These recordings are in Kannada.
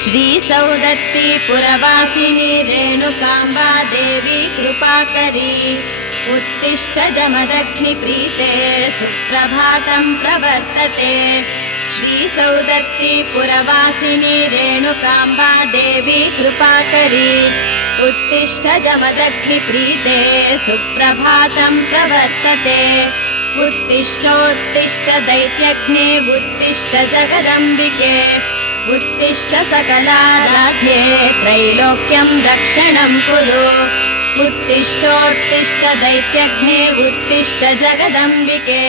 श्री सौदत्ती पुरवासिनी रेणुकाम्बा देवी कृपाकरी उत्तिष्ठ जमदग्निप्रीते सुप्रभातं प्रवर्तते। श्री सौदत्ती पुरवासिनी रेणुकाम्बा देवी कृपाकरी उत्तिष्ठ जमदग्निप्रीते सुप्रभातं प्रवर्तते। उत्तिष्ठोत्तिष्ठ दैत्यग्ने उत्तिष्ठ जगदम्बिके उत्तिष्ठ सकलाराध्ये त्रैलोक्यं रक्षणं कुरु। उत्तिष्ठोत्तिष्ठ दैत्यग्ने उत्तिष्ठ जगदम्बिके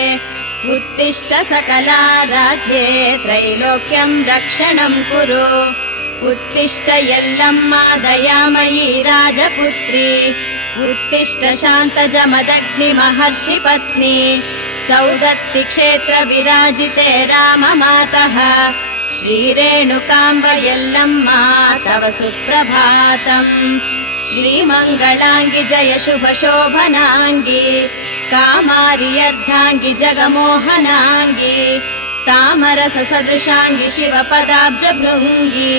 उत्तिष्ठ सकलाराध्ये त्रैलोक्यं रक्षणं कुरु। उत्तिष्ठ यल्लम्मा दयामयी राजपुत्री उत्तिष्ठ शान्तजमदग्निमहर्षि पत्नी सौदत्ति क्षेत्र विराजिते राममातः श्रीरेणुकाम्ब यल्लम्मा तव सुप्रभातम्। श्रीमङ्गलाङ्गि जय शुभशोभनाङ्गि कामारि अर्धाङ्गि जगमोहनाङ्गि तामरससदृशाङ्गि शिवपदाब्जभृङ्गि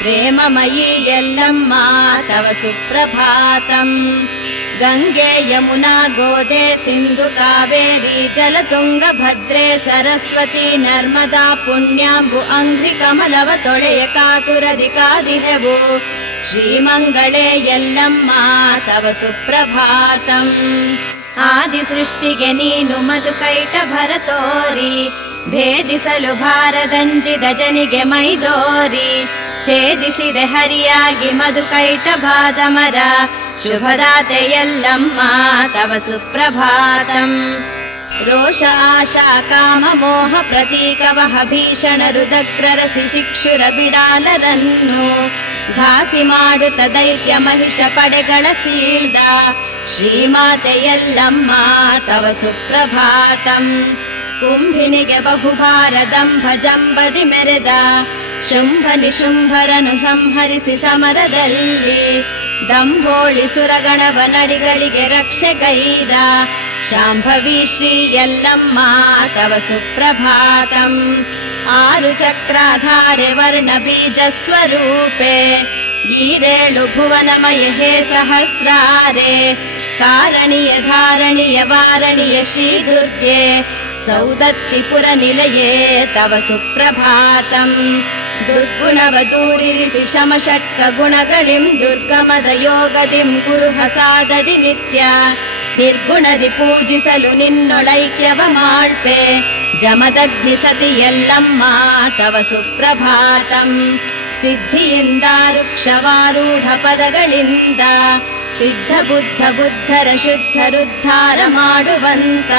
प्रेममयी यल्लम्मा तव सुप्रभातम्। गङ्गे यमुना गोदे सिन्धु कावेरी जलतुङ्गभद्रे सरस्वती नर्मदा पुण्याम्बु अंघ्रि कमलवतोळेय कातुरधिकादिहेवु श्रीमङ्गले यल्लम्मा तव सुप्रभातम्। आदिसृष्टिगे नीनु मधुकैट भरतोरि भेदिसलु भारदञ्जिद जनिगे मैदोरि छेदिसिदे हरियागि मधुकैट बादमर शुभदाते यल्लम्मा तव सुप्रभातम्। रोष आशा काम मोह प्रतीकवह भीषण रुदग्ररसि चिक्षुर बिडालरन्नु घासि माडुत दैत्य महिष पडेಗಳ ಸೀಳ್ದ ಶ್ರೀಮಾತೆ ಯಲ್ಲಮ್ಮ ತವ ಸುಪ್ರಭಾತಂ। ಕುಂಭಿನಿಗೆ ಬಹುಭಾರದಂಭ ಜಂಬದಿ ಮೆರೆದ ಶುಂಭ ನಿಶುಂಭರನು ಸಂಹರಿಸಿ ಸಮರದಲ್ಲಿ ದಂಭೋಳಿ ಸುರಗಣವ ನಡಿಗಳಿಗೆ ರಕ್ಷೆ ಗೈದ ಶಾಂಭವಿ ಶ್ರೀ ಯಲ್ಲಮ್ಮ ತವ ಸುಪ್ರಭಾತಂ। ಆರು ಚಕ್ರಾಧಾರೆ ವರ್ಣ ಬೀಜ ಸ್ವರೂಪೆ ಈರೇಳು ಭುವನಮಯ ಹೇ ಸಹಸ್ರಾರೆ ಕಾರಣೀಯ ಧಾರಣೀಯ ವಾರಣೀಯ ಶ್ರೀ ದುರ್ಗೆ ಸೌದತ್ತಿಪುರ ನಿಲಯೇ ತವ ಸುಪ್ರಭಾತಂ। ದುರ್ಗುಣವ ದೂರಿರಿಸಿ ಶಮಷಟ್ಕ ಗುಣಗಳಿಂ ದುರ್ಗಮದ ಯೋಗದಿಂ ಕುರು ಹಸಾದದಿ ನಿತ್ಯ ನಿರ್ಗುಣದಿ ಪೂಜಿಸಲು ನಿನ್ನೊಳೈಕ್ಯವ ಮಾಳ್ಪೆ ಜಮದಗ್ನಿ ಸತಿ ಯಲ್ಲಮ್ಮ ತವ ಸುಪ್ರಭಾತಂ। ಸಿದ್ಧಿಯಿಂದ ವೃಕ್ಷವಾರೂಢ ಪದಗಳಿಂದ ಸಿದ್ಧ ಬುದ್ಧ ಬುದ್ಧರ ಶುದ್ಧರುದ್ಧಾರ ಮಾಡುವಂತ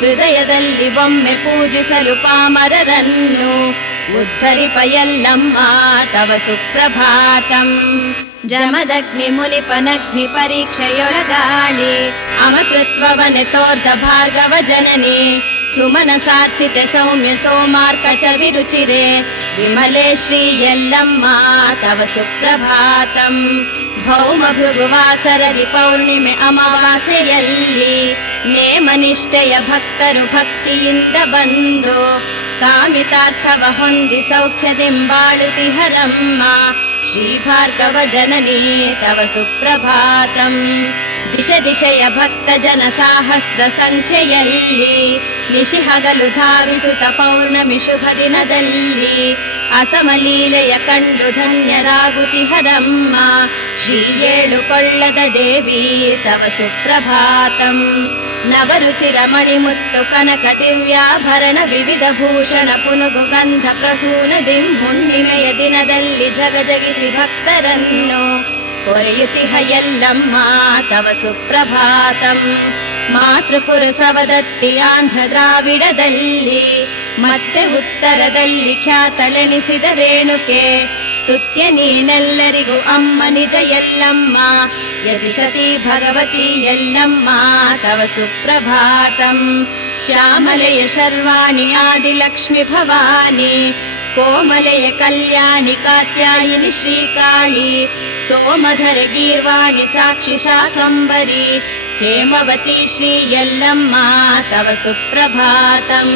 ಹೃದಯದಲ್ಲಿ ಒಮ್ಮೆ ಪೂಜಿಸಲು ಪಾಮರರನ್ನು ಉದ್ಧರಿಪ ಯಲ್ಲಮ್ಮ ತವ ಸುಪ್ರಭಾತಂ। ಜಮದಗ್ನಿ ಮುನಿಪನಗ್ನಿ ಪರೀಕ್ಷೆಯೊಳಗಾಳಿ ಅಮತೃತ್ವವನೆ ತೋರ್ದ ಭಾರ್ಗವ ಜನನಿ ಸುಮನ ಸಾರ್ಚಿತೆ ಸೌಮ್ಯ ಸೋಮಾರ್ಕಚ ವಿರುಚಿರೆ ವಿಮಲೆ ಶ್ರೀ ಯಲ್ಲಮ್ಮ ತವ ಸುಪ್ರಭಾತಂ। ಭೌಮ ಭೃಗುವಾಸರದಿ ಪೌರ್ಣಿಮೆ ಅಮಾವಾಸ್ಯೆಯಲ್ಲಿ ನೇಮನಿಷ್ಠೆಯ ಭಕ್ತರು ಭಕ್ತಿಯಿಂದ ಬಂದು ಕಾಮಿತಾರ್ಥವ ಹೊಂದಿ ಸೌಖ್ಯದಿಂಬಾಳುತಿಹರಮ್ಮ ಶ್ರೀ ಭಾರ್ಗವ ಜನನಿ ತವ ಸುಪ್ರಭಾತಂ। ದಿಶ ದಿಶೆಯ ಭಕ್ತ ಜನ ಸಾಹಸ್ರ ಸಂಖ್ಯೆಯಲ್ಲಿ ನಿಶಿ ಹಗಲು ಧಾವಿಸುತ್ತ ಪೌರ್ಣಮಿ ಶುಭ ದಿನದಲ್ಲಿ ಅಸಮಲೀಲೆಯ ಕಂಡು ಧನ್ಯರಾಗುತಿಹರಮ್ಮ ಶ್ರೀ ಏಳುಕೊಳ್ಳದ ದೇವಿ ತವ ಸುಪ್ರಭಾತಂ। ನವರುಚಿರ ಮಣಿಮುತ್ತು ಕನಕ ದಿವ್ಯಾಭರಣ ವಿವಿಧ ಭೂಷಣ ಪುನುಗು ಗಂಧ ಪ್ರಸೂನದಿಂ ಹುಣ್ಣಿಮೆಯ ದಿನದಲ್ಲಿ ಜಗಜಗಿಸಿ ಭಕ್ತರನ್ನು ಕೊರೆಯುತಿಹ ಯಲ್ಲಮ್ಮ ತವ ಸುಪ್ರಭಾತಂ। ಮಾತೃಪುರ ಸವದತ್ತಿ ಆಂಧ್ರ ದ್ರಾವಿಡದಲ್ಲಿ ಮತ್ತೆ ಉತ್ತರದಲ್ಲಿ ಖ್ಯಾತಳೆನಿಸಿದ ರೇಣುಕೆ ಸ್ತುತ್ಯ ನೀನೆಲ್ಲರಿಗೂ ಅಮ್ಮ ನಿಜ ಯಲ್ಲಮ್ಮ ಯದಿ ಸತಿ ಭಗವತಿ ಯಲ್ಲಮ್ಮ ತವ ಸುಪ್ರಭಾತಂ। ಶ್ಯಾಮಲೆಯ ಶರ್ವಾಣಿ ಆದಿಲಕ್ಷ್ಮಿ ಭವಾನಿ ಕೋಮಲೆಯ ಕಲ್ಯಾಣಿ ಕಾತ್ಯಾಯಿನಿ ಶ್ರೀಕಾಳಿ सोमधरे गीर्वाणि साक्षि शाकम्भरी हेमवती श्री यल्लम्मा तव सुप्रभातम्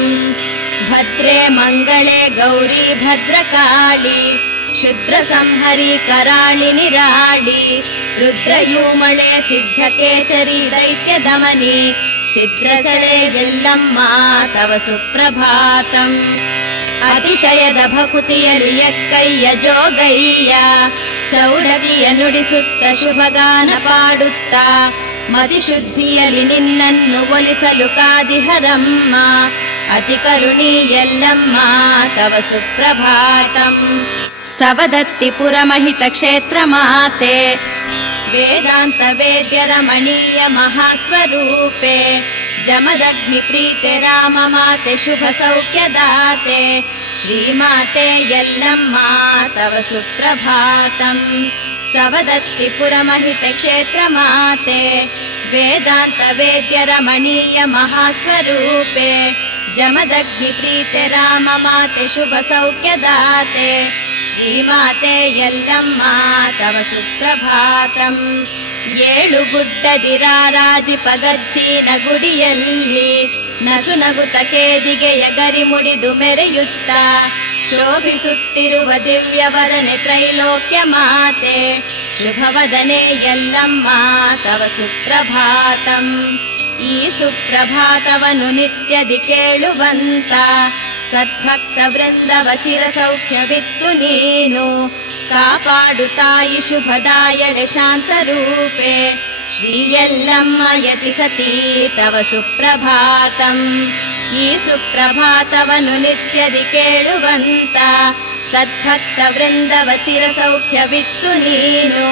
भद्रे मङ्गले गौरी भद्रकाली क्षुद्रसंहरी कराळि निराळि रुद्रयूमळे सिद्धकेचरी दैत्यदमनी चित्रसळे यल्लम्मा तव सुप्रभातम् अतिशयद भकुतियलि यक्कय्य जोगय्य चौडकिय नुडिसुत्त शुभगान पाडुत्ता मतिशुद्धियलि निन्नन्नु ಒಲಿಸಲು ಕಾದಿಹರಮ್ಮ अति करुणी यल्लम्मा तव सुप्रभातम् सवदत्ति पुरमहित क्षेत्र माते वेदान्त वेद्य रमणीय महास्वरूपे जमदग्नि प्रीते राम माते शुभ सौख्य दाते श्रीमाते यल्लम्मा तव सुप्रभातम् सवदत्ति पुरमहित क्षेत्र माते वेदान्त वेद्य रमणीय महास्वरूपे जमदग्नि प्रीते राम माते शुभ सौख्य दाते श्रीमाते यल्लम्मा तव सुप्रभातम् ಏಳು ಗುಡ್ಡದಿರಾರಾಜಿಪಗಚ್ಚಿನ ಗುಡಿಯಲ್ಲಿ ನಸು ನಗುತ ಕೇದಿಗೆಯ ಗರಿ ಮುಡಿದು ಮೆರೆಯುತ್ತ ಶೋಭಿಸುತ್ತಿರುವ ದಿವ್ಯವದನೆ ತ್ರೈಲೋಕ್ಯ ಮಾತೆ ಶುಭವದನೆ ಯಲ್ಲಮ್ಮ ತವ ಸುಪ್ರಭಾತಂ ಈ ಸುಪ್ರಭಾತವನ್ನು ನಿತ್ಯದಿ ಕೇಳುವಂತ ಸದ್ಭಕ್ತ ವೃಂದವ ಚಿರ ಸೌಖ್ಯವಿತ್ತು ನೀನು ಕಾಪಾಡು ತಾಯಿ ಶುಭದಾಯಳೆ ಶಾಂತರೂಪೆ ಶ್ರೀ ಯಲ್ಲಮ್ಮ ಯತಿ ಸತೀ ತವ ಸುಪ್ರಭಾತಂ ಈ ಸುಪ್ರಭಾತವನ್ನು ನಿತ್ಯದಿ ಕೇಳುವಂತ ಸದ್ಭಕ್ತ ವೃಂದವ ಚಿರ ಸೌಖ್ಯವಿತ್ತು ನೀನು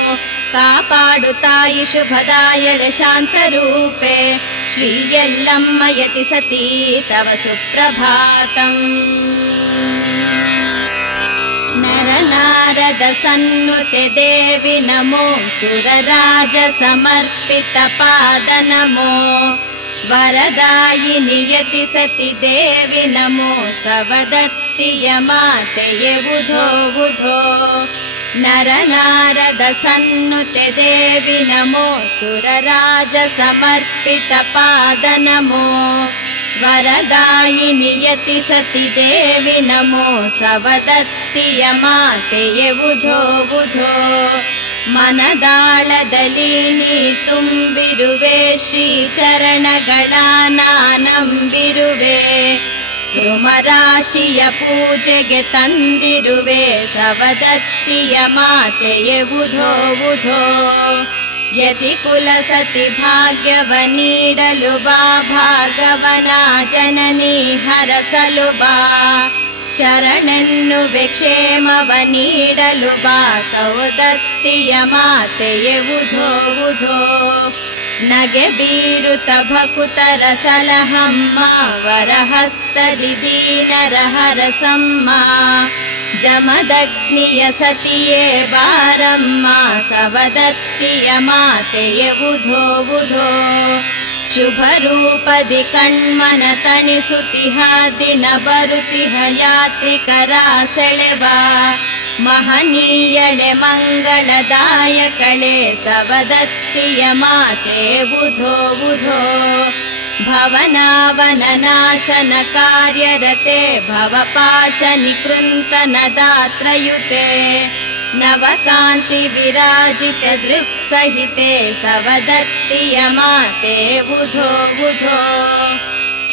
ಕಾಪಾಡು ತಾಯಿ ಶುಭದಾಯಳೆ ಶಾಂತರೂಪೆ ಶ್ರೀ ಯಲ್ಲಮ್ಮ ಯತಿ ಸತೀ ತವ ಸುಪ್ರಭಾತಂ ನರನಾರದ ಸನ್ನುತೆ ದೇವಿ ನಮೋ ಸುರರಾಜ ಸಮರ್ಪಿತ ಪಾದ ನಮೋ ವರದಾಯಿನಿ ಯತಿ ಸತಿ ದೇವಿ ನಮೋ ಸವದತ್ತಿಯ ಮಾತೆಯೇ ಉಧೋ ಉಧೋ ನರನಾರದ ಸನ್ನುತೆ ದೇವಿ ನಮೋ ಸುರರಾಜ ಸಮರ್ಪಿತ ಪಾದ ನಮೋ ವರದಾಯಿನಿ ಯತಿ ಸತಿ ದೇವಿ ನಮೋ ಸವದತ್ತಿಯ ಮಾತೆಯೇ ಉಧೋ ಉಧೋ ಮನದಾಳದಲ್ಲಿ ನೀ ತುಂಬಿರುವೆ ಶ್ರೀ ಚರಣಗಳ ನಾನಂಬಿರುವೆ ಸುಮರಾಶಿಯ ಪೂಜೆಗೆ ತಂದಿರುವೆ ಸವದತ್ತಿಯ ಮಾತೆಯೇ ಉಧೋ ಉಧೋ ಯತಿ ಕುಲ ಸತಿ ಭಾಗ್ಯವ ನೀಡಲು ಬಾ ಭಾರ್ಗವನ ಜನನಿ ಹರಸಲು ಬಾ ಶರಣೆನ್ನುವೆ ಕ್ಷೇಮವ ನೀಡಲು ಬಾ ಸೌದತ್ತಿಯ ಮಾತೆಯೇ ಉಧೋ ಉಧೋ ನಗೆ ಬೀರುತ ಭಕುತರ ಸಲಹಮ್ಮ ವರಹಸ್ತದಿ ದೀನರ ಹರಸಮ್ಮ ಜಮದಗ್ನಿಯ ಸತಿಯೇ ಬಾರಮ್ಮ ಸವದತ್ತಿಯ ಮಾತೆಯೇ ಉಧೋ ಉಧೋ ಶುಭ ರೂಪದಿ ಕಣ್ಮನ ತಣಿಸುತಿಹ ದಿನ ಬರುತಿಹ ಯಾತ್ರಿಕರ ಸೆಳೆವ ಮಹನೀಯಳೆ ಮಂಗಳದಾಯಕಳೆ ಸವದತ್ತಿಯ ಮಾತೆ ಉಧೋ ಉಧೋ ಭವನಾವನ ನಾಶನ ಕಾರ್ಯರತೆ ಭವಪಾಶ ನಿಕೃಂತನ ದಾತ್ರಯುತೆ ನವಕಾಂತಿ ವಿರಾಜಿತೆ ದೃಕ್ಸಹಿತೆ ಸವದತ್ತಿಯ ಮಾತೆ ಉಧೋ ಉಧೋ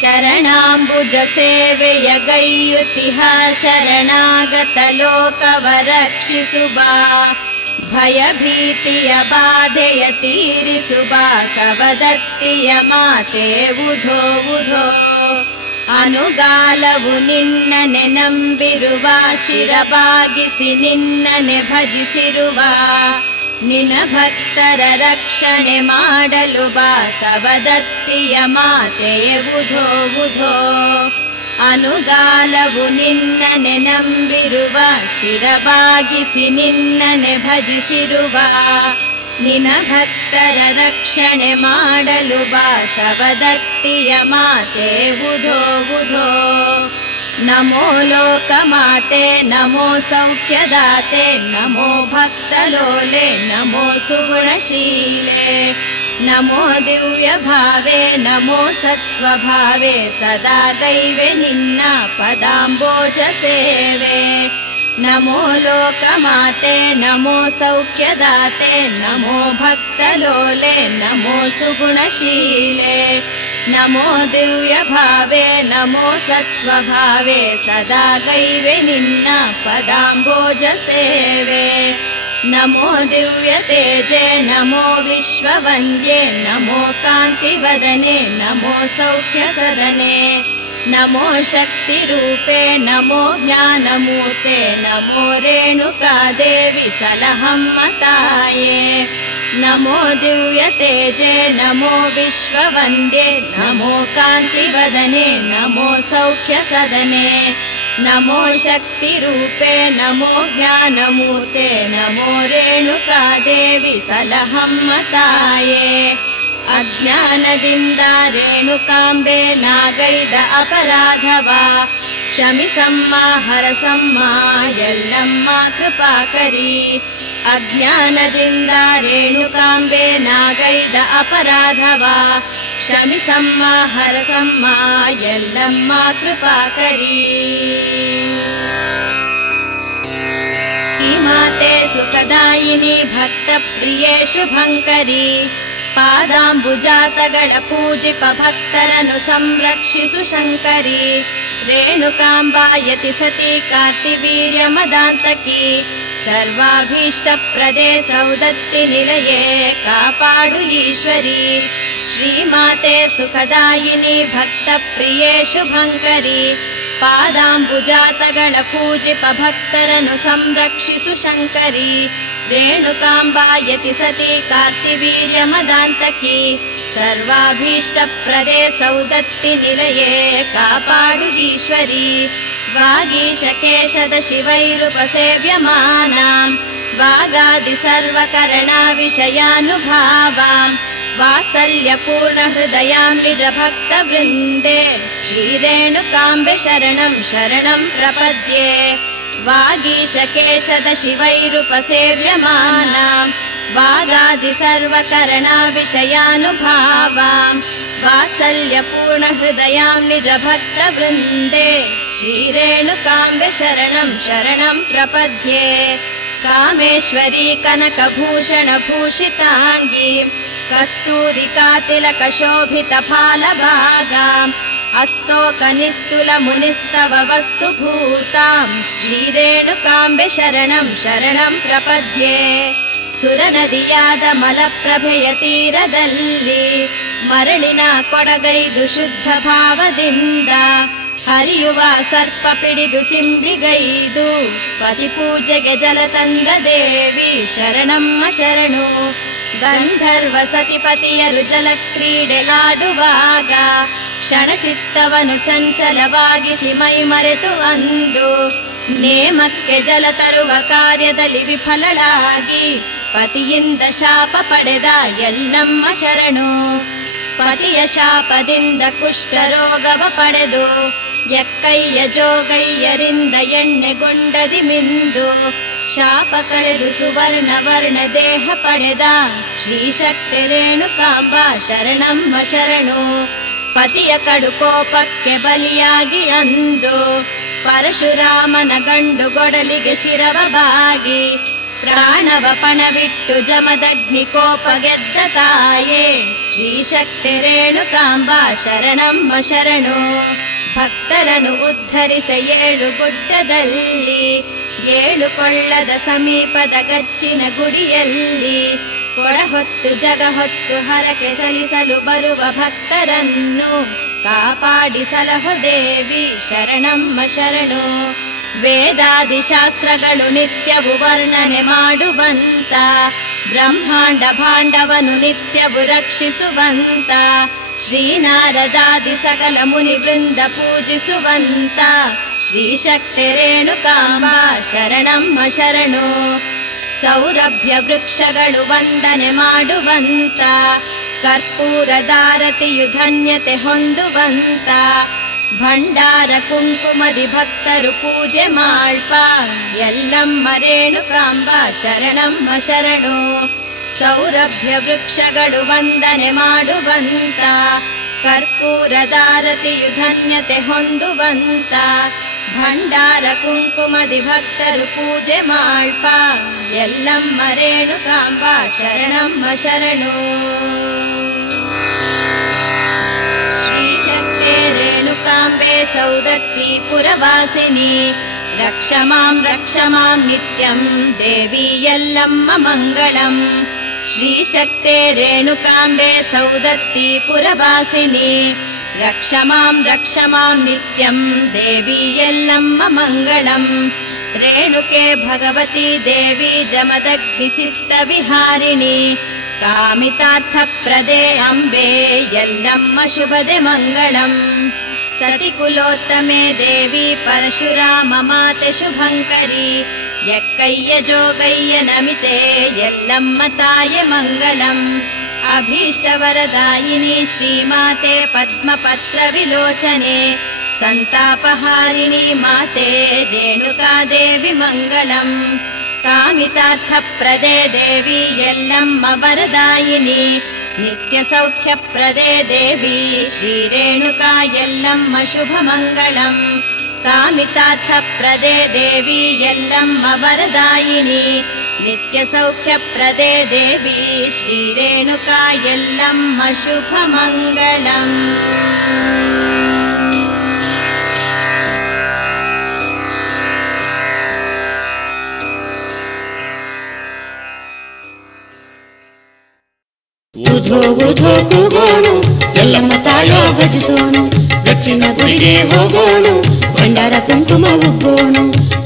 ಚರಣಾಂಬುಜ ಸೇವೆಯ ಗೈಯುತಿಹ ಶರಣಾಗತ ಲೋಕವ ರಕ್ಷಿಸುವ ಭಯಭೀತಿಯ ಬಾಧೆಯ ತೀರಿಸುವ ಸವದತ್ತಿಯ ಮಾತೆ ಉಧೋ ಉಧೋ ಅನುಗಾಲವು ನಿನ್ನನೆ ನಂಬಿರುವ ಶಿರಬಾಗಿಸಿ ನಿನ್ನನೆ ಭಜಿಸಿರುವ ನಿನ ಭಕ್ತರ ರಕ್ಷಣೆ ಮಾಡಲು ಬಾ ಸವದತ್ತಿಯ ಮಾತೆಯೇ ಉಧೋ ಉಧೋ ಅನುಗಾಲವು ನಿನ್ನನೆ ನಂಬಿರುವ ಶಿರಬಾಗಿಸಿ ನಿನ್ನನೆ ಭಜಿಸಿರುವ ನಿನ ಭಕ್ತರ ರಕ್ಷಣೆ ಮಾಡಲು ಬಾ ಸವದತ್ತಿಯ ಮಾತೆ ಉಧೋ ಉಧೋ नमो लोकमाते नमो सौख्यदाते नमो भक्तलोले नमो सुगुणशीले नमो दिव्यभावे नमो सत्स्वभावे सदा गैवे निन्न पदाम्बोज सेवे नमो लोकमाते नमो सौख्यदाते नमो भक्तलोले नमो सुगुणशीले नमो दिव्यभावे नमो सत्स्वभावे सदा गैवे निन्न पदाम्बोज सेवे नमो दिव्यतेजे नमो विश्ववन्द्ये नमो कान्तिवदने नमो सौख्यसदने नमो शक्तिरूपे नमो ज्ञानमूर्ते नमो रेणुकादेवी सलहम्मताये नमो दिव्यतेजे नमो विश्ववन्द्ये नमो कान्तिवदने नमो सौख्यसदने नमो शक्तिरूपे नमो ज्ञानमूर्ते नमो रेणुकादेवी सलहम्मताये अज्ञानदिंद रेणुकांबे नागैद अपराधवा क्षमिसम्म हरसम्म यल्लम्म कृपाकरी अज्ञानदिंद रेणुकांबे नागैद अपराधवा क्षमिसम्म हरसम्म यल्लम्म कृपाकरी माते सुखदायिनी भक्तप्रिये शुभंकरी पादांबुजातगळ पूजिप भक्तरनु संरक्षिसु शंकरी रेणुकांबायति सती कार्तिवीर्यमदान्तकी सर्वाभीष्टप्रदे सौदत्ति निलये कापाडु ईश्वरी श्रीमाते सुखदायिनी भक्तप्रिये शुभंकरी पादांबुजातगळ पूजिप भक्तरनु संरक्षिसु शंकरी रेणुकांबायति सती कार्तिवीर्यमदान्तकी सर्वाभीष्टप्रदे सौदत्ति निलये कापाडु ईश्वरी वागीशकेशद शिवैरुपसेव्यमानां वागादि सर्वकरणा विषयानुभावां वात्सल्यपूर्ण हृदयां निज भक्तवृन्दे श्रीरेणुकाम्बे शरणं शरणं प्रपद्ये वागीशकेशद शिवैरुपसेव्यमानां वागादि सर्वकरणा विषयानुभावां वात्सल्यपूर्ण हृदयां निज भक्तवृन्दे श्रीरेणुकाम्बे शरणं शरणं प्रपद्ये कामेश्वरी कनकभूषण भूषितांगी कस्तूरिका तिलक शोभित फालभागाम् अस्तोकनिस्तुल मुनिस्तव वस्तु भूतां श्रीरेणुकाम्बे शरणं शरणं प्रपद्ये सुरनदियाद मलप्रभೆಯ ತೀರದಲ್ಲಿ ಮರಳಿನ ಕೊಡಗೈದು ಶುದ್ಧ ಭಾವದಿಂದ ಹರಿಯುವ ಸರ್ಪ ಪಿಡಿದು ಸಿಂಬಿಗೈದು ಪತಿ ಪೂಜೆಗೆ ಜಲ ತಂದ ದೇವಿ ಶರಣಮ್ಮ ಶರಣು ಗಂಧರ್ವ ಸತಿಪತಿಯರು ಜಲ ಕ್ರೀಡೆಲಾಡುವಾಗ ಕ್ಷಣಚಿತ್ತವನು ಚಂಚಲವಾಗಿಸಿ ಮೈ ಮರೆತು ಅಂದು ನೇಮಕ್ಕೆ ಜಲ ತರುವ ಕಾರ್ಯದಲ್ಲಿ ವಿಫಲಳಾಗಿ ಪತಿಯಿಂದ ಶಾಪ ಪಡೆದ ಎಲ್ಲಮ್ಮ ಶರಣು ಪತಿಯ ಶಾಪದಿಂದ ಕುಷ್ಠರೋಗವ ಪಡೆದು ಎಕ್ಕಯ್ಯ ಜೋಗಯ್ಯರಿಂದ ಎಣ್ಣೆಗೊಂಡದಿ ಮಿಂದು ಶಾಪ ಕಳೆದು ಸುವರ್ಣ ವರ್ಣ ದೇಹ ಪಡೆದ ಶ್ರೀಶಕ್ತಿ ರೇಣುಕಾಂಬ ಶರಣಮ್ಮ ಶರಣು ಪತಿಯ ಕಡು ಕೋಪಕ್ಕೆ ಬಲಿಯಾಗಿ ಅಂದು ಪರಶುರಾಮನ ಗಂಡು ಗೊಡಲಿಗೆ ಶಿರವ ಬಾಗಿ ಪ್ರಾಣವ ಪಣವಿಟ್ಟು ಜಮದಗ್ನಿ ಕೋಪ ಗೆದ್ದ ತಾಯೇ ಶ್ರೀಶಕ್ತಿ ರೇಣುಕಾಂಬ ಶರಣಮ್ಮ ಶರಣು ಭಕ್ತರನ್ನು ಉದ್ಧರಿಸ ಏಳು ಗುಡ್ಡದಲ್ಲಿ ಏಳು ಕೊಳ್ಳದ ಸಮೀಪದ ಗಚ್ಚಿನ ಗುಡಿಯಲ್ಲಿ ಕೊಡ ಹೊತ್ತು ಜಗ ಹೊತ್ತು ಹರಕೆ ಸಲ್ಲಿಸಲು ಬರುವ ಭಕ್ತರನ್ನು ಕಾಪಾಡಿ ಸಲಹು ದೇವಿ ಶರಣಮ್ಮ ಶರಣು ವೇದಾದಿ ಶಾಸ್ತ್ರಗಳು ನಿತ್ಯವು ವರ್ಣನೆ ಮಾಡುವಂತ ಬ್ರಹ್ಮಾಂಡ ಭಾಂಡವನು ನಿತ್ಯವು ರಕ್ಷಿಸುವಂತ ಶ್ರೀನಾರದಾದಿ ಸಕಲ ಮುನಿ ವೃಂದ ಪೂಜಿಸುವಂತ ಶ್ರೀಶಕ್ತಿ ರೇಣುಕಾಂಬ ಶರಣಮ್ಮ ಶರಣು ಸೌರಭ್ಯ ವೃಕ್ಷಗಳು ವಂದನೆ ಮಾಡುವಂತ ಕರ್ಪೂರದಾರತಿಯು ಧನ್ಯತೆ ಹೊಂದುವಂತ ಭಂಡಾರ ಕುಂಕುಮದಿ ಭಕ್ತರು ಪೂಜೆ ಮಾಳ್ಪ ಎಲ್ಲಮ್ಮ ರೇಣುಕಾಂಬ ಶರಣಮ್ಮ ಶರಣು. ಸೌರಭ್ಯ ವೃಕ್ಷಗಳು ವಂದನೆ ಮಾಡುವಂತ ಕರ್ಪೂರದಾರತಿಯು ಧನ್ಯತೆ ಹೊಂದುವಂತ. ಭಂಡಾರ ಕುಂಕುಮದಿ ಭಕ್ತರು ಪೂಜೆ ಮಾಳ್ಪ ಎಲ್ಲಮ್ಮ ರೇಣುಕಾಂಬ ಶರಣಮ್ಮ ಶರಣು. ಶ್ರೀಶಕ್ತೆ ರೇಣುಕಾಂಬೆ ಸೌದತ್ತಿ ಪುರವಾಸಿನಿ ರಕ್ಷ ಮಾಂ ನಿತ್ಯಂ ದೇವಿ ಯಲ್ಲಮ್ಮ ಮಂಗಳಂ. ಶ್ರೀಶಕ್ತೆ ರೇಣುಕಾಂಬೆ ಸೌದತ್ತಿ ಪುರವಾಸಿನಿ ರಕ್ಷ ಮಾಂ ನಿತ್ಯಂ ದೇವಿ ಯಲ್ಲಮ್ಮ ಮಂಗಳಂ. ರೇಣುಕೆ ಭಗವತಿ ದೇವಿ ಜಮದಗ್ನಿ ಚಿತ್ತ ವಿಹಾರಿಣಿ ಕಾಮಿತಾರ್ಥಪ್ರದೇ ಅಂಬೆ ಯಲ್ಲಮ್ಮ ಶುಭದೆ ಮಂಗಳಂ. ಸತಿ ಕುಲೋತ್ತಮೆ ದೇವಿ ಪರಶುರಾಮ ಮಾತೆ ಶುಭಂಕರಿ ಎಕ್ಕಯ್ಯ ಜೋಗಯ್ಯ ನಮಿತೆ ಯಲ್ಲಮ್ಮ ತಾಯೆ ಮಂಗಳಂ. ಅಭೀಷ್ಟವರದಾಯಿನಿ ಶ್ರೀಮಾತೆ ಪದ್ಮಪತ್ರ ವಿಲೋಚನೆ ಸಂತಾಪಹಾರಿಣಿ ಮಾತೆ ರೇಣುಕಾದೇವಿ ಮಂಗಳಂ. ಕಾಮಿತಾರ್ಥಪ್ರದೇ ದೇವಿ ಯಲ್ಲಮ್ಮ ವರದಾಯಿನಿ ನಿತ್ಯ ಸೌಖ್ಯಪ್ರದೇ ದೇವಿ ಶ್ರೀರೇಣುಕಾ ಯಲ್ಲಮ್ಮ ಶುಭಮಂಗಳಂ. ಕಾಮಿತಾರ್ಥಪ್ರದೇ ದೇವಿ ಯಲ್ಲಮ್ಮ ವರದಾಯಿನಿ ನಿತ್ಯ ಸೌಖ್ಯಪ್ರದೇ ದೇವಿ ಶ್ರೀರೇಣುಕಾ ಯಲ್ಲಮ್ಮ ಶುಭಮಂಗಳಂ. ಊಧೋ ಊಧೋ ಕೂಗೋಣು ಎಲ್ಲಮ್ಮ ತಾಯ ಭಜಿಸೋಣು. ಗಚ್ಚಿನ ಗುಡಿಗೆ ಹೋಗೋಣು ಭಂಡಾರ ಕುಂಕುಮ ಉಗ್ಗೋಣು.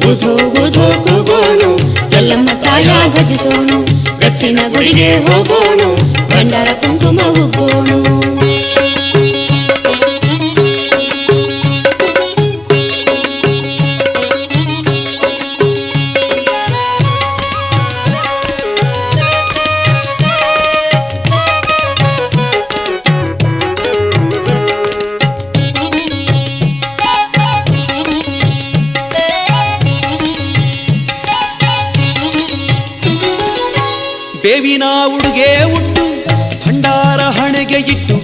ಊಧೋ ಊಧೋ ಕೂಗೋಣು ಎಲ್ಲಮ್ಮ ತಾಯ ಭಜಿಸೋಣು. ಗಚ್ಚಿನ ಗುಡಿಗೆ ಹೋಗೋಣು ಭಂಡಾರ ಕುಂಕುಮ ಉಗ್ಗೋಣು. ಬೇವಿನ ಉಡುಗೆ ಉಟ್ಟು ಭಂಡಾರ ಹಣೆಗೆ ಇಟ್ಟು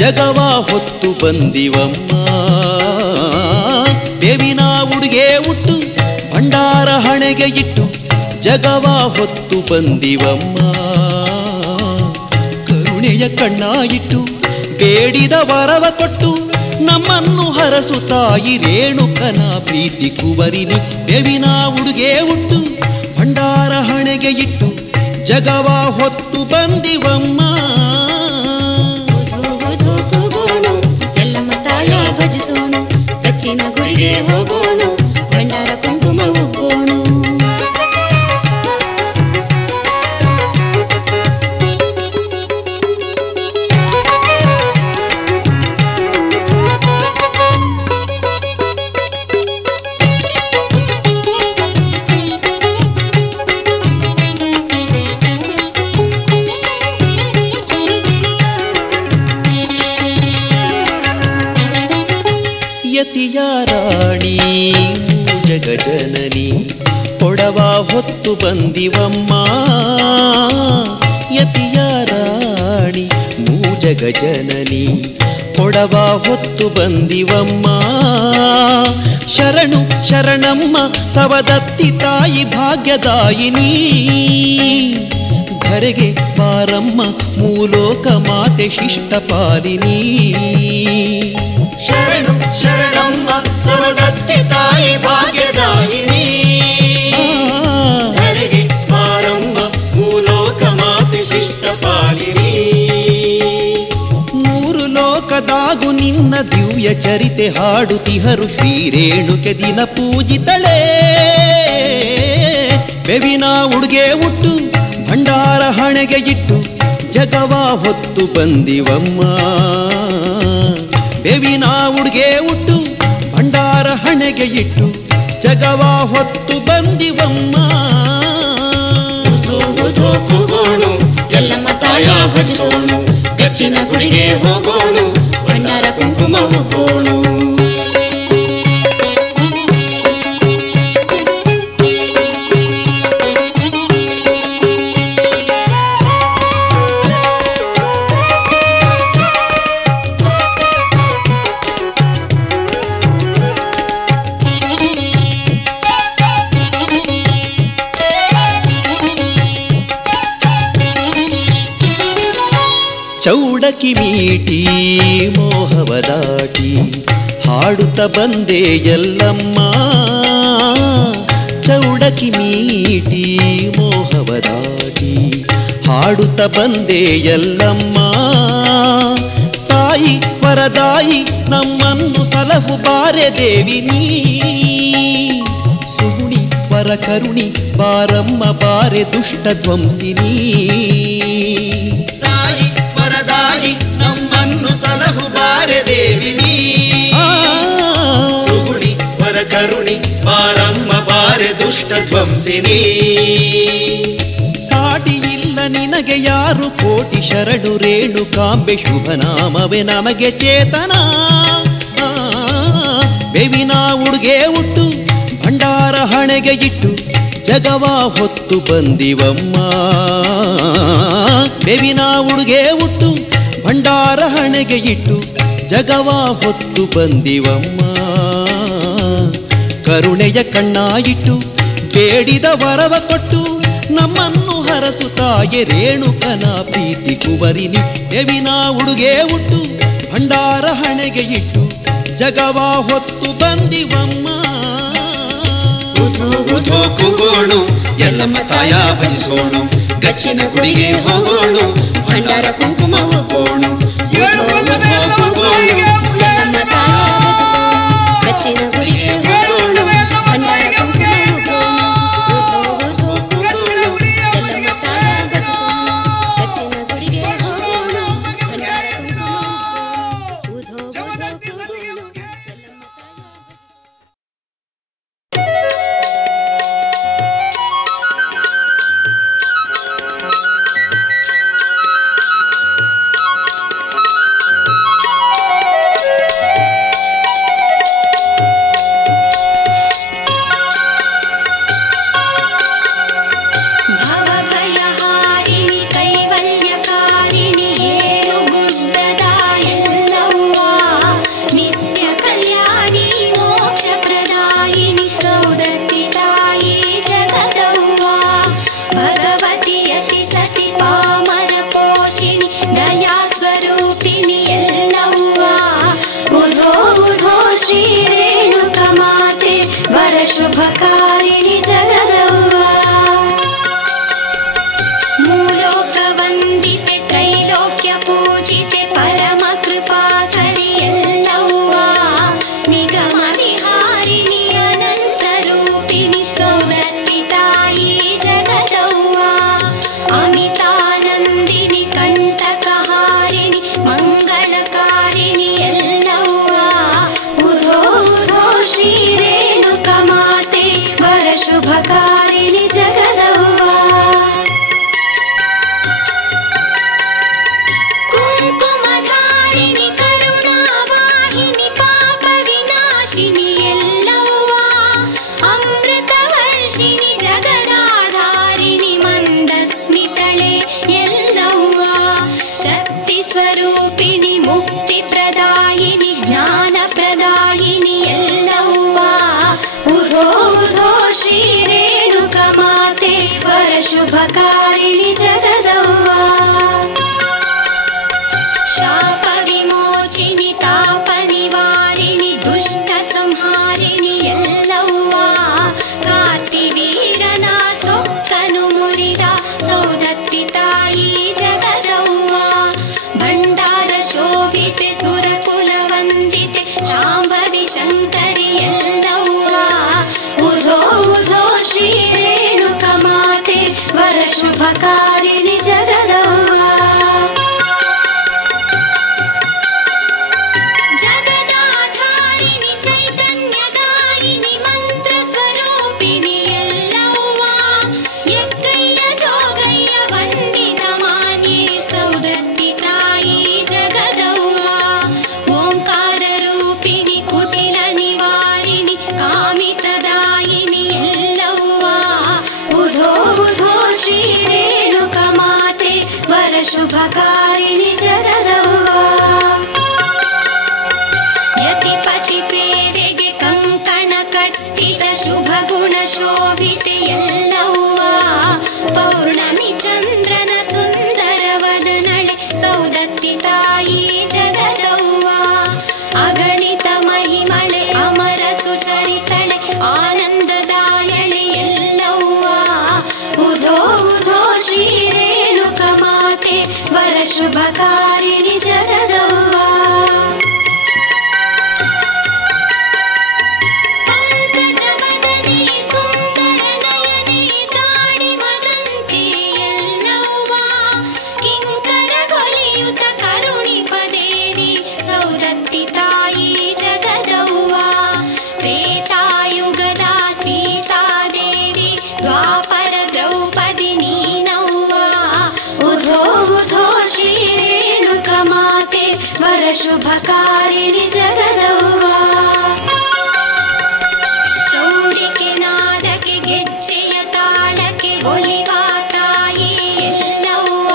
ಜಗವ ಹೊತ್ತು ಬಂದಿವಮ್ಮ. ಬೇವಿನ ಉಡುಗೆ ಉಟ್ಟು ಭಂಡಾರ ಹಣೆಗೆ ಇಟ್ಟು ಜಗವ ಹೊತ್ತು ಬಂದಿವಮ್ಮ. ಕರುಣೆಯ ಕಣ್ಣ ಇಟ್ಟು ಬೇಡಿದ ವರವ ಕೊಟ್ಟು ನಮ್ಮನ್ನು ಹರಸು ತಾಯಿ ರೇಣುಕನ ಪ್ರೀತಿ ಕುವರಿನಿ. ಬೇವಿನ ಉಡುಗೆ ಉಟ್ಟು ಭಂಡಾರ ಹಣೆಗೆ ಇಟ್ಟು ಜಗವ ಹೊತ್ತು ಬಂದಿವಮ್ಮ. ಊಧೋ ಊಧೋ ಕೂಗೋಣು ಎಲ್ಲಮ್ಮ ತಾಯ ಭಜಿಸೋಣು. ಗಚ್ಚಿನ ಗುಡಿಗೆ ಹೋಗೋಣು ಭಂಡಾರ ಕುಂಕುಮ ಉಗ್ಗೋಣು. ಯತಿಯ ರಾಣಿ ಜಗಜನನಿ ಕೊಡವ ಹೊತ್ತು ಬಂದಿವಮ್ಮ. ಯತಿಯ ರಾಣಿ ಮೂಜಗಜನನಿ ಕೊಡವ ಹೊತ್ತು ಬಂದಿವಮ್ಮ. ಶರಣು ಶರಣಮ್ಮ ಸವದತ್ತಿ ತಾಯಿ ಭಾಗ್ಯದಾಯಿನಿ. ಧರೆಗೆ ಬಾರಮ್ಮ ಮೂಲೋಕ ಮಾತೆ ಶಿಷ್ಟಪಾಲಿನಿ. ಶರಣು ಶರಣಮ್ಮ ಸವದತ್ತಿ ತಾಯಿ ಭಾಗ್ಯದಾಯಿನಿ. ಧರೆಗೆ ಬಾರಮ್ಮ ಮೂಲೋಕ ಮಾತೆ ಶಿಷ್ಟಪಾಲಿನಿ. ಮೂರು ಲೋಕದಾಗು ನಿನ್ನ ದಿವ್ಯ ಚರಿತೆ ಹಾಡುತ್ತಿಹರು ಶ್ರೀರೇಣುಕೆ ದಿನ ಪೂಜಿತಳೆ. ಬೇವಿನ ಉಡುಗೆ ಉಟ್ಟು ಭಂಡಾರ ಹಣೆಗೆ ಇಟ್ಟು ಜಗವ ಹೊತ್ತು ಬಂದಿವಮ್ಮ. ಬೇವಿನ ಉಡುಗೆ ಉಟ್ಟು ಭಂಡಾರ ಹಣೆಗೆ ಇಟ್ಟು ಜಗವ ಹೊತ್ತು ಬಂದಿವಮ್ಮ. ಊಧೋ ಊಧೋ ಕೂಗೋಣು ಎಲ್ಲಮ್ಮ ತಾಯ ಭಜಿಸೋಣು. ಗಚ್ಚಿನ ಗುಡಿಗೆ ಹೋಗೋಣು ಭಂಡಾರ ಕುಂಕುಮ ಉಗ್ಗೋಣು. ಚೌಡಕಿ ಮೀಟಿ ಮೋಹವದಾಟಿ ಹಾಡುತ್ತ ಬಂದೆ ಎಲ್ಲಮ್ಮ ಚೌಡಕಿ ಮೀಟಿ ಮೋಹವದಾಟಿ ಹಾಡುತ್ತ ಬಂದೆ ಎಲ್ಲಮ್ಮ ತಾಯಿ ವರದಾಯಿ ನಮ್ಮನ್ನು ಸಲಹು ಬಾರೆ ದೇವಿ ನೀ ಸುಗುಣಿ ವರ ಕರುಣಿ ಬಾರಮ್ಮ ಬಾರೆ ದುಷ್ಟ ಧ್ವಂಸಿನಿ ತಾಯಿ ವರದಾಯಿ ನಮ್ಮನ್ನು ಸಲಹು ಬಾರೆ ದೇವಿ ನೀ ಸುಗುಣಿ ವರ ಕರುಣಿ ಬಾರಮ್ಮ ಬಾರೆ ದುಷ್ಟ ಧ್ವಂಸಿನಿ ಸಾಟಿ ಇಲ್ಲ ನಿನಗೆ ಯಾರು ಕೋಟಿ ಶರಣು ರೇಣುಕಾಂಬೆ ಶುಭ ನಾಮವೇ ನಮಗೆ ಚೇತನ ಬೇವಿನ ಉಡುಗೆ ಉಟ್ಟು ಭಂಡಾರ ಹಣೆಗೆ ಇಟ್ಟು ಜಗವ ಹೊತ್ತು ಬಂದಿವಮ್ಮ ಬೇವಿನ ಉಡುಗೆ ಉಟ್ಟು ಭಂಡಾರ ಹಣೆಗೆ ಇಟ್ಟು ಜಗವ ಹೊತ್ತು ಬಂದಿವಮ್ಮ ಕರುಣೆಯ ಕಣ್ಣ ಇಟ್ಟು ಬೇಡಿದ ವರವ ಕೊಟ್ಟು ನಮ್ಮನ್ನು ಹರಸುತ್ತಾಯೆ ರೇಣುಕನ ಪ್ರೀತಿ ಕುವರಿನಿ ಬೇವಿನ ಉಡುಗೆ ಉಟ್ಟು ಭಂಡಾರ ಹಣೆಗೆ ಇಟ್ಟು ಜಗವ ಹೊತ್ತು ಬಂದಿವಮ್ಮ ಉಧೋ ಉಧೋ ಕೂಗೋಣು ಎಲ್ಲಮ್ಮ ತಾಯ ಭಜಿಸೋಣು ಗಚ್ಚಿನ ಗುಡಿಗೆ ಹೋಗೋಣು ಭಂಡಾರ ಕುಂಕುಮ ಹೋಗೋಣು ಎಲ್ಲಮ್ಮ ತಾಯ ಗಚ್ಚಿನ ಗುಡಿಗೆ ಹೋಗೋಣು ಭಂಡಾರ ಕುಂಕುಮ शुभकारिणि जगदव्वा मूलोकवन्दिते त्रैलोक्य पूजिते परम कृपाकरि यल्लव्वा निगम विहारिणि अनंत रूपिणि सौदत्ति तायि जगदव्वा अमितानन्दिनि कंटकहारिणि मंगलकारिणि यल्लव्वा उधो उधो श्री रेणुकमाते वर शुभकारिणि जगदव्वा कुंकुमधारिणि करुणावाहिनि पाप विनाशिनि यल्लव्वा अमृतवर्षिणि जगदाधारिणि मंदस्मितळे यल्लव्वा शक्ति स्वरूपिणि मुक्ति प्रदायिनि ज्ञान प्रदायिनि यल्लव्वा उधो उधो श्री रेणुकमाते वर शुभकारिणि जगदव्वा शाप विमोचिनि ताप निवारिणि दुष्ट संहारिणि यल्लव्वा कार्तिवीरन सोक्कनु मुरिद सौदत्ति तायि जगदव्वा भंडार शोभिते सुरकुल वंदिते शांभवी शंकरि यल्लव्वा उधो उधो श्री रेणुकमाते वर शुभकारिणि जगदव्वा जगदाधारिणि चैतन्यदायिनि मंत्रस्वरूपिणि यल्लव्वा यक्कय्य जोगय्य वंदितमान्ये सौदत्ति तायि जगदव्वा ओंकार रूपिणि कुटिल निवारिणि कामितदायिनि यल्लव्वा उधो उधो श्री रेणुकमाते ಶುಭಕಾರಿಣಿ ಜಗದವ್ವ. ಚೌಡಿಕೆ ನಾದಕ್ಕೆ ಗೆಜ್ಜೆಯ ತಾಳಕ್ಕೆ ಒಲಿವ ತಾಯಿ ಎಲ್ಲವ್ವ.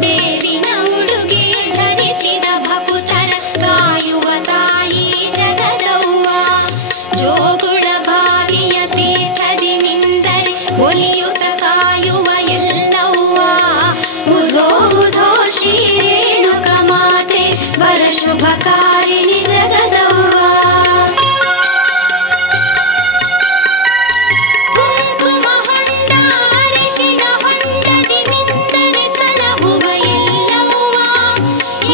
ಬೇರಿನ ಉಡುಗೆ ಧರಿಸಿದ ಭಕುತರ ಕಾಯುವ ತಾಯಿ ಜಗದವ್ವ. ಜೋಗುಳ ಬಾವಿಯ ತೀರ್ಥದಿ ಮಿಂದರೆ ಒಲಿಯುತ ಕಾಯುವ ಎಲ್ಲವ್ವ. ಉಧೋ ಉಧೋ ಶ್ರೀ ರೇಣುಕ ಮಾತೆ ವರ ಶುಭಕಾರಿಣಿ ಜಗದವ್ವ. ಕುಂಕುಮ ಹೊಂಡ ಅರಿಶಿನ ಹೊಂಡದಿ ಮಿಂದರೆ ಸಲಹುವ ಎಲ್ಲವ್ವ.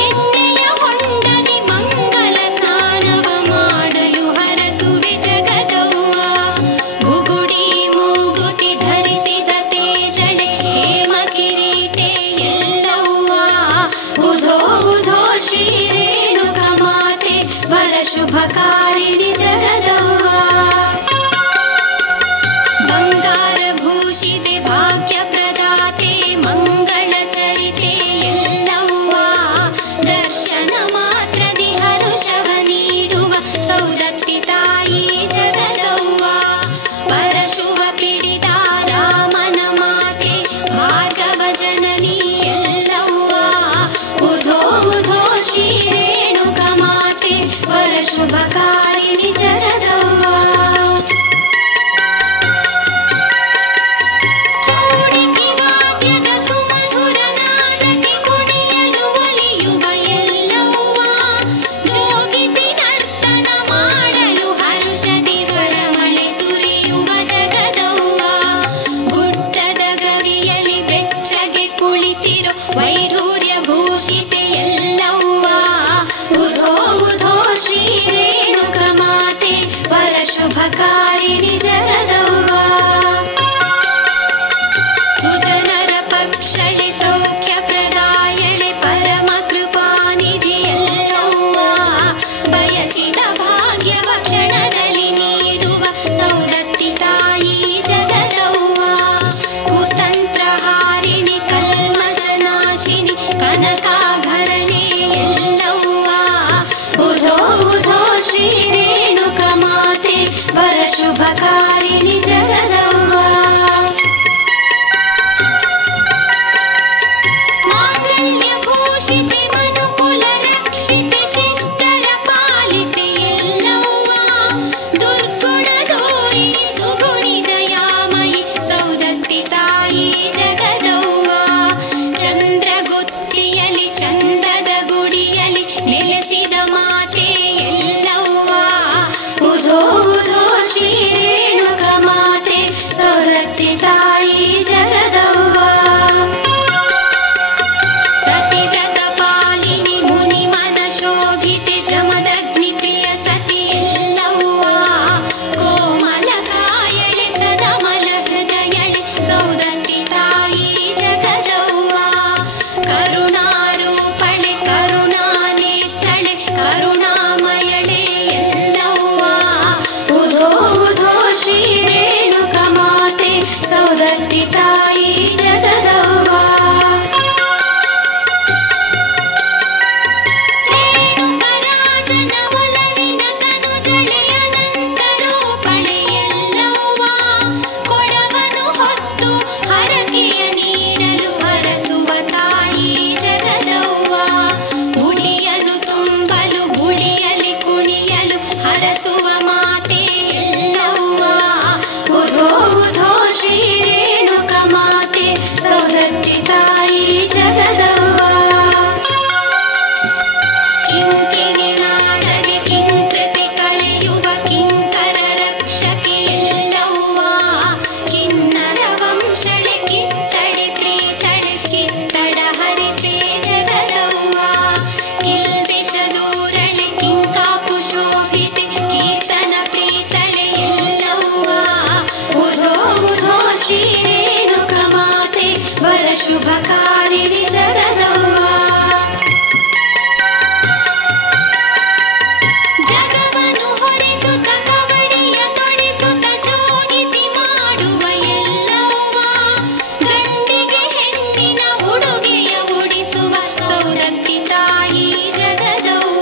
ಎಣ್ಣೆಯ ಹೊಂಡದಿ ಮಂಗಲ ಸ್ನಾನವ ಮಾಡಲು ಹರಸುವೆ ಜಗದವ್ವ. ಬುಗುಡಿ ಮೂಗುತಿ ಧರಿಸಿದ ತೇಜಳೆ ಹೇಮ ಕಿರೀಟೆ ಎಲ್ಲವ್ವ. ಉಧೋ ಉಧೋ ಶ್ರೀ ರೇಣುಕ ಮಾತೆ ವರ ಶುಭಕಾರಿಣಿ ಜಗದವ್ವ. ಬಂಗಾರ ಭೂಷಿತೆ ಭಾಗ್ಯ ಪ್ರದಾತೆ ಮಂಗಳ ಚರಿತೆ ಎಲ್ಲವ್ವ. ದರ್ಶನ ಮಾತ್ರದಿ ಹರುಷವ ನೀಡುವ ಸೌದತ್ತಿ ತಾಯಿ ಜಗದವ್ವ. ಪರಶುವ ಪಿಡಿದ ರಾಮನ ಮಾತೆ ಭಾರ್ಗವ ಜನನಿ ಎಲ್ಲವ್ವ. ಉಧೋ ಉಧೋ ಶ್ರೀ ರೇಣುಕ ಮಾತೆ ವರ ಶುಭಕಾರಿಣಿ ಜಗದವ್ವ. ಚೌಡಿಕೆ ವಾದ್ಯದ ಸುಮಧುರ ನಾದಕ್ಕೆ ಕುಣಿಯಲು ಒಲಿಯುವ ಎಲ್ಲವ್ವ. ಜೋಗಿತಿ ನರ್ತನ ಮಾಡಲು ಹರುಷದಿ ವರಮಳೆ ಸುರಿಯುವ ಜಗದವ್ವ. ಗುಡ್ಡದ ಗವಿಯಲ್ಲಿ ಬೆಚ್ಚಗೆ ಕುಳಿತಿರೋ ವೈಢೂರ್ಯ ಭೂಷಿತೆ ಎಲ್ಲವ್ವ. ಉಧೋ ಉಧೋ ಶ್ರೀ ರೇಣುಕ ಮಾತೆ ವರ ಶುಭಕಾರಿಣಿ ಜಗದವ್ವ. ಸುಜನರ ಪಕ್ಷಳೆ ಸೌಖ್ಯ ಪ್ರದಾಯಳೆ ಪರಮ ಕೃಪಾನಿಧಿ ಎಲ್ಲವ್ವ. ಬಯಸಿದ ಭಾಗ್ಯವ ಕ್ಷಣದಲ್ಲಿ ನೀಡುವ ಸೌದತ್ತಿ ತಾಯಿ ಜಗದವ್ವ. ಕುತಂತ್ರ ಹಾರಿಣಿ ಕಲ್ಮಶನಾಶಿನಿ ಕನಕಾಭರಣೆ ಎಲ್ಲವ್ವ. ಉಧೋ ಉಧೋ ಶ್ರೀ ರೇಣುಕ ಮಾತೆ ವರ ಶುಭಕಾರಿಣಿ ಜಗದವ್ವ. ಮಾಂಗಲ್ಯ ಭೂಷಿತೆ ಮನುಕುಲ ರಕ್ಷಿತೆ ಶಿಷ್ಟರ ಪಾಲಿಪೆ ಎಲ್ಲವ್ವ. ದುರ್ಗುಣ ದೋರಿಣಿ ಸುಗುಣಿ ದಯಾಮಯಿ ಸೌದತ್ತಿ ತಾಯಿ ಜಗದವ್ವ. ಚಂದ್ರಗುತ್ತಿಯಲಿ ಚಂದದ ಗುಡಿಯಲಿ ನೆಲೆಸಿದ ಮಾತೆ ಎಲ್ಲವ್ವ. ಉಧೋ ಉಧೋ ಶ್ರೀ ರೇಣುಕ ಮಾತೆ ಸೌದತ್ತಿ ತಾಯಿ ಜಗದವ್ವ. ಸತಿವ್ರತ ಪಾಲಿನಿ ಮುನಿ ಮನ ಶೋಭಿತೆ ಜಮದಗ್ನಿ ಪ್ರಿಯ ಸತಿ ಎಲ್ಲವ್ವ. ಕೋಮಲ ಕಾಯಳೆ ಸದಮಲ ಹೃದಯಳೆ ಸೌದತ್ತಿ ತಾಯಿ ಜಗದವ್ವ. ಕರುಣಾರೂಪಳೆ ಕರುಣಾನೇತ್ರಳೆ ಕರುಣಾಮಯಳೆ ಎಲ್ಲವ್ವ. ಉಧೋ ಉಧೋ ಶ್ರೀ ರೇಣುಕ ಮಾತೆ ಸೌದತ್ತಿ ತಾಯಿ ಜಗದವ್ವ. ರೇಣುಕರಾಜನ ಒಲವಿನ ಕನುಜಳೆ ಅನಂತ ರೂಪಳೆ ಎಲ್ಲವ್ವ. ಕೊಡವನು ಹೊತ್ತು ಹರಕೆಯ ನೀಡಲು ಹರಸುವ ತಾಯಿ ಜಗದವ್ವ. ಉಡಿಯಲು ತುಂಬಲು ಗುಡಿಯಲಿ ಕುಣಿಯಲು ಹರಸುವ ಮಾತೆ ಎಲ್ಲವ್ವ. ಉಧೋ ಉಧೋ ಶ್ರೀ ರೇಣುಕ ಮಾತೆ ಸೌದತ್ತಿ ತಾಯಿ ಜಗದವ್ವ. ಕಿಂಕಿಣಿ ನಾಡಗೆ ಕಿಂಕೃತಿ ಕಳೆಯುವ ಕಿಂಕರ ರಕ್ಷಕೆ ಎಲ್ಲವ್ವ. ಕಿನ್ನರ ವಂಶಳೆ ಕಿತ್ತಡೆ ಪ್ರೀತಳೆ ಕಿತ್ತಡ ಹರಿಸೆ ಜಗದವ್ವ. ಕಿಲ್ಬಿಷ ದೂರಳೆ ಕಿಂಕಾಪು ಶೋಭಿತೆ ಕೀರ್ತನ ಪ್ರೀತಳೆ ಎಲ್ಲವ್ವ. ಉಧೋ ಉಧೋ ಶ್ರೀ ರೇಣುಕ ಮಾತೆ ವರ ಶುಭಕಾರಿಣಿ ಜಗದವ್ವ. ಜಗವನ್ನು ಹೊರಿಸುತ್ತ ಕವಡಿಯ ತೊಡಿಸುತ್ತ ಜೋಗಿತಿ ಮಾಡುವ ಎಲ್ಲವ್ವ. ಗಂಡಿಗೆ ಹೆಣ್ಣಿನ ಉಡುಗೆಯ ಉಡಿಸುವ ಸೌದತ್ತಿ ತಾಯಿ ಜಗದವ್ವ.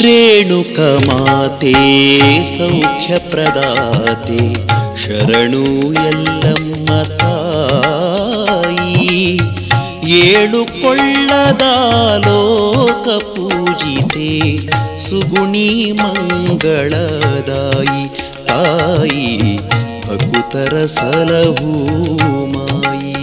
ರೇಣುಕಮಾತೆ ಸೌಖ್ಯಪ್ರದಾತೆ ಶರಣು ಎಲ್ಲಮ್ಮ ತಾಯಿ ಏಳು ಕೊಳ್ಳದ ಲೋಕ ಪೂಜಿತೆ ಸುಗುಣಿ ಮಂಗಳದಾಯಿ ತಾಯಿ ಭಕುತರ ಸಲಹು ಮಾಯಿ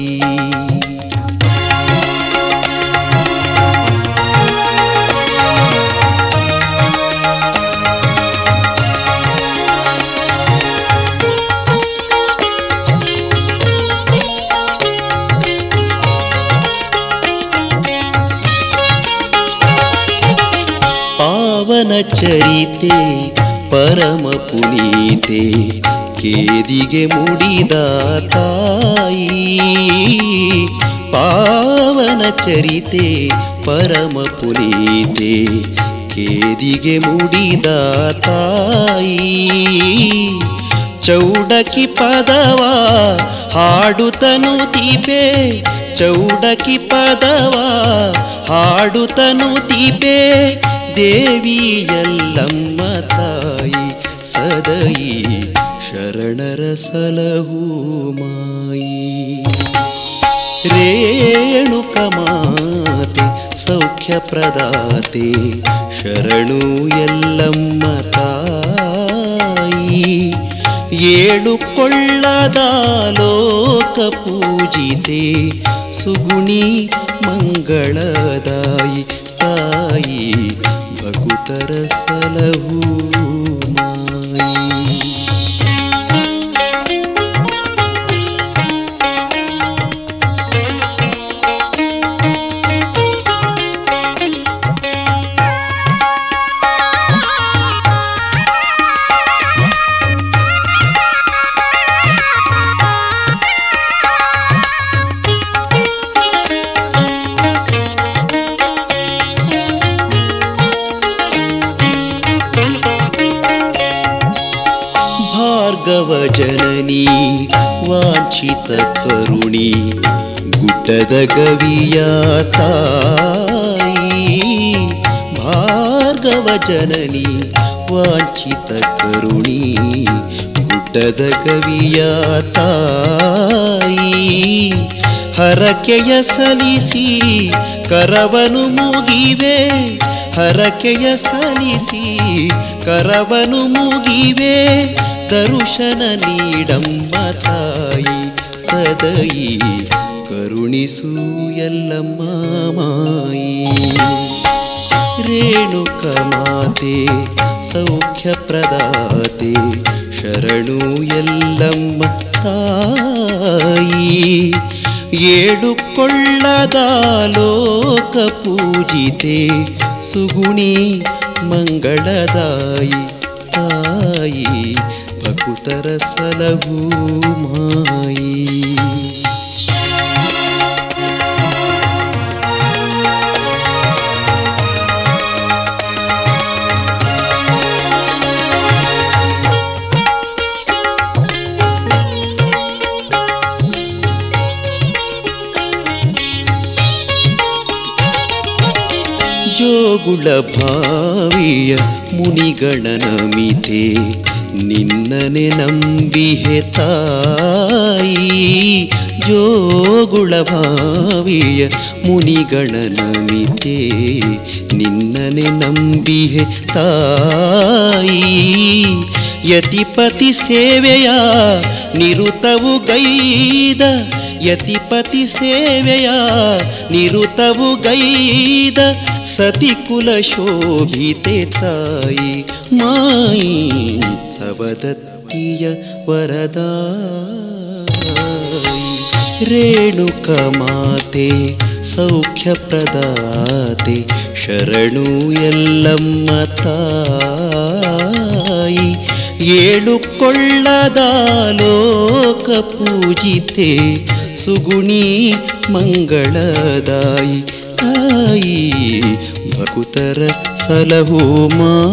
ಪಾವನ ಚರಿತೆ ಪರಮ ಪುನೀತೆ ಕೇದಿಗೆ ಮುಡಿದ ತಾಯಿ ಪಾವನ ಚರಿತೆ ಪರಮ ಪುನೀತೆ ಕೇದಿಗೆ ಮುಡಿದ ತಾಯಿ ಚೌಡಕಿ ಪದವ ಹಾಡುತ್ತನು ತೀಪೆ ಚೌಡಕಿ ಪದವ ಹಾಡುತ್ತನು ತೀಪೆ ದೇವಿ ಎಲ್ಲಮ್ಮ ತಾಯಿ ಸದೈ ಶರಣರ ಸಲಹು ಮಾಯಿ ರೇಣುಕಮಾತೆ ಸೌಖ್ಯಪ್ರದಾತೆ ಶರಣು ಎಲ್ಲಮ್ಮ ತಾಯಿ ಏಳು ಕೊಳ್ಳದ ಲೋಕ ಪೂಜಿತೆ ಸುಗುಣಿ ಮಂಗಳದಾಯಿ ತಾಯಿ ಭಕುತರ ಸಲಹು ಮಾಯಿ ಜನನಿ ವಾಂಛಿತ ಕರುಣಿ ಗುಡ್ಡದ ಗವಿಯ ತಾಯಿ ಭಾರ್ಗವ ಜನನಿ ವಾಂಛಿತ ಕರುಣಿ ಗುಡ್ಡದ ಗವಿಯ ತಾಯಿ ಹರಕೆಯ ಸಲಿಸಿ ಕರವನು ಮುಗಿವೆ ಹರಕೆಯ ಸಲಿಸಿ ಕರವನು ಮುಗಿವೆ ದರುಶನ ನೀಡಮ್ಮ ತಾಯಿ ಸದೈ ಕರುಣಿಸು ಎಲ್ಲಮ್ಮ ಮಾಯಿ ರೇಣುಕಮಾತೆ ಸೌಖ್ಯಪ್ರದಾತೆ ಶರಣು ಎಲ್ಲಮ್ಮ ತಾಯಿ ಏಳು ಕೊಳ್ಳದ ಲೋಕ ಪೂಜಿತೆ ಸುಗುಣಿ ಮಂಗಳದಾಯಿ ತಾಯಿ ಭಕುತರ ಸಲಹು ಮಾಯಿ ಜೋಗುಳ ಭಾವಿಯ ಮುನಿಗಣನಮಿತೆ ನಿನ್ನನೆ ನಂಬಿಹೆ ತಾಯಿ ಜೋಗುಳ ಭಾವಿಯ ಮುನಿಗಣನಮಿತೆ ನಿನ್ನನೆ ನಂಬಿಹೆ ತಾಯಿ ಯತಿಪತಿ ಸೇವೆಯ ನಿರುತವು ಗೈದ ಯತಿಪತಿ ಸೇವೆಯ ನಿರುತವು ಗೈದ ಸತಿಕುಲ ಶೋಭಿತೆ ತಾಯಿ ಮಾಯಿ ಸವದತ್ತಿಯ ವರದಾಯಿ ರೇಣುಕಮಾತೆ ಸೌಖ್ಯಪ್ರದಾತೆ ಶರಣು ಎಲ್ಲಮ್ಮ ತಾಯಿ ಏಳು ಕೊಳ್ಳದ ಲೋಕ ಪೂಜಿತೆ ಸುಗುಣಿ ಮಂಗಳದಾಯಿ ತಾಯಿ ಭಕುತರ ಸಲಹು ಮಾಯಿ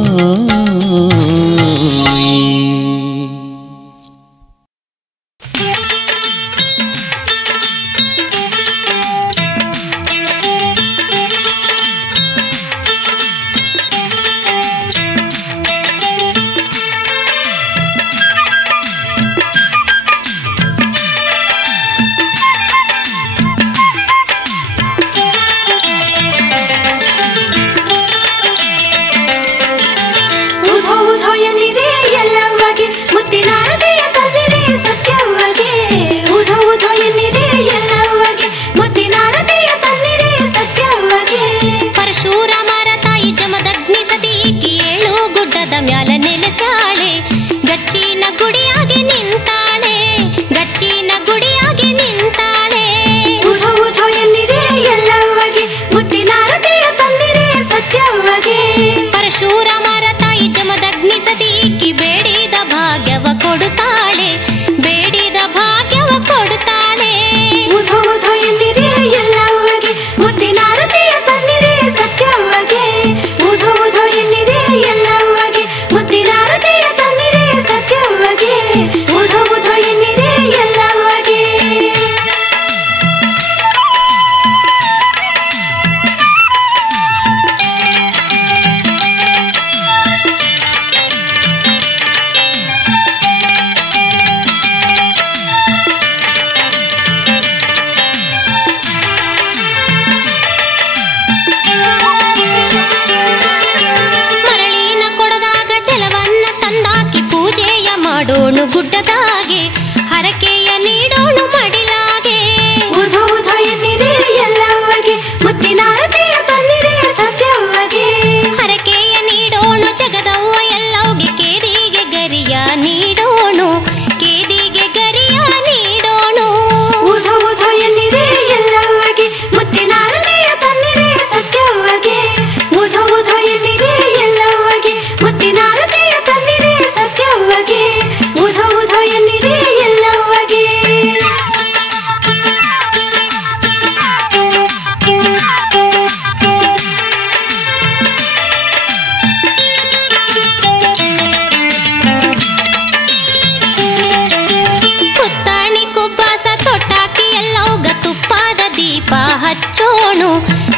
ಹಚ್ಚೋಣು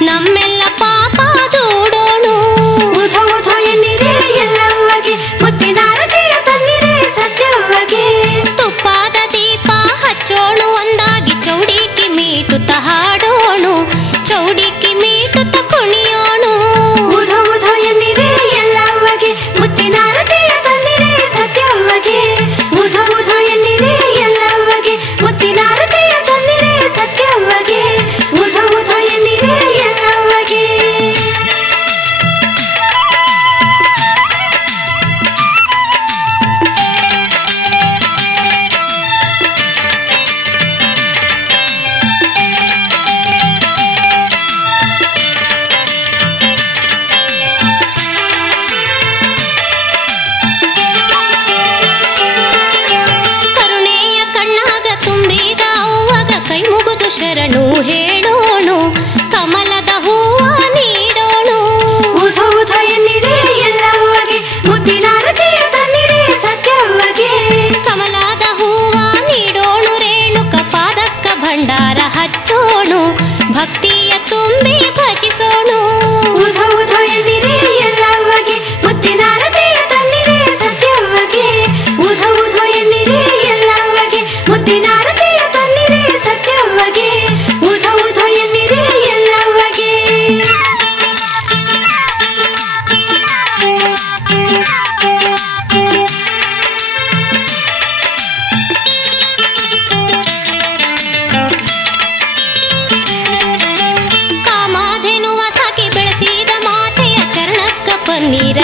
ನಮ್ಮೆಲ್ಲ ಪಾಪ ದೂಡೋಣು. ಉಧ ಉಧ ಎನ್ನಿರೆ ಎಲ್ಲವ್ವಗೆ ಮುತ್ತಿನಾರತಿಯ ತನ್ನಿರೆ ಸತ್ಯವ್ವಗೆ. ತುಪ್ಪದ ದೀಪ ಹಚ್ಚೋಣು ಒಂದಾಗಿ ಚೌಡಿಕಿ ಮೀಟುತ್ತ ಹಾಡೋಣು ಚೌಡಿಕಿ ಮೀಟುತ್ತ ಕುಣಿಯೋಣು. ಉಧ ಉಧ ಎನ್ನಿರೆ ಎಲ್ಲವ್ವಗೆ ಮುತ್ತಿನಾರತಿಯ ತನ್ನಿರೆ ಸತ್ಯವ್ವಗೆ. ಉಧ ಉಧ ಎನ್ನಿರೆ ಎಲ್ಲವ್ವಗೆ ಮುತ್ತಿನಾರತಿಯ ತನ್ನಿರೆ ಸತ್ಯವ್ವಗೆ. ಉಧ ಉಧ ಎನ್ನಿರೆ ಎಲ್ಲವ್ವಗೆ. ಕರುಣೆಯ ಕಣ್ಣಾಗ ತುಂಬಿದ ಅವ್ವಗ ಕೈ ಮುಗಿದು ಶರಣು ಹೇಳೋಣು ಕಮಲದ ಹೂವ ನೀಡೋಣು. ಉಧ ಉಧ ಎನ್ನಿರೆ ಎಲ್ಲವ್ವಗೆ ಮುತ್ತಿನಾರತಿಯ ತನ್ನಿರೆ ಸತ್ಯವ್ವಗೆ. ಕಮಲದ ಹೂವ ನೀಡೋಣು ರೇಣುಕ ಪಾದಕ್ಕ ಭಂಡಾರ ಹಚ್ಚೋಣು ಭಕ್ತಿಯ ತುಂಬಿ ಭಜಿಸೋಣು. ಉಧ ಉಧ ಎನ್ನಿರೆ ಎಲ್ಲವ್ವಗೆ ಮುತ್ತಿನಾರತಿಯ ತನ್ನಿರೆ ಸತ್ಯವ್ವಗೆ. ಉಧ ಉಧ ಎನ್ನಿರೆ ಎಲ್ಲವ್ವಗೆ ಮುತ್ತಿನಾರತಿಯ ತನ್ನಿರೆ ಸತ್ಯವ್ವಗೆ. ಉಧ ಉಧ ಎನ್ನಿರೆ ಎಲ್ಲವ್ವಗೆ. ಕಾಮಾಧೇನುವ ಸಾಕಿ ಬೆಳೆಸಿದ ಮಾತೆಯ ಚರಣಕ್ಕ ಪನ್ನೀರ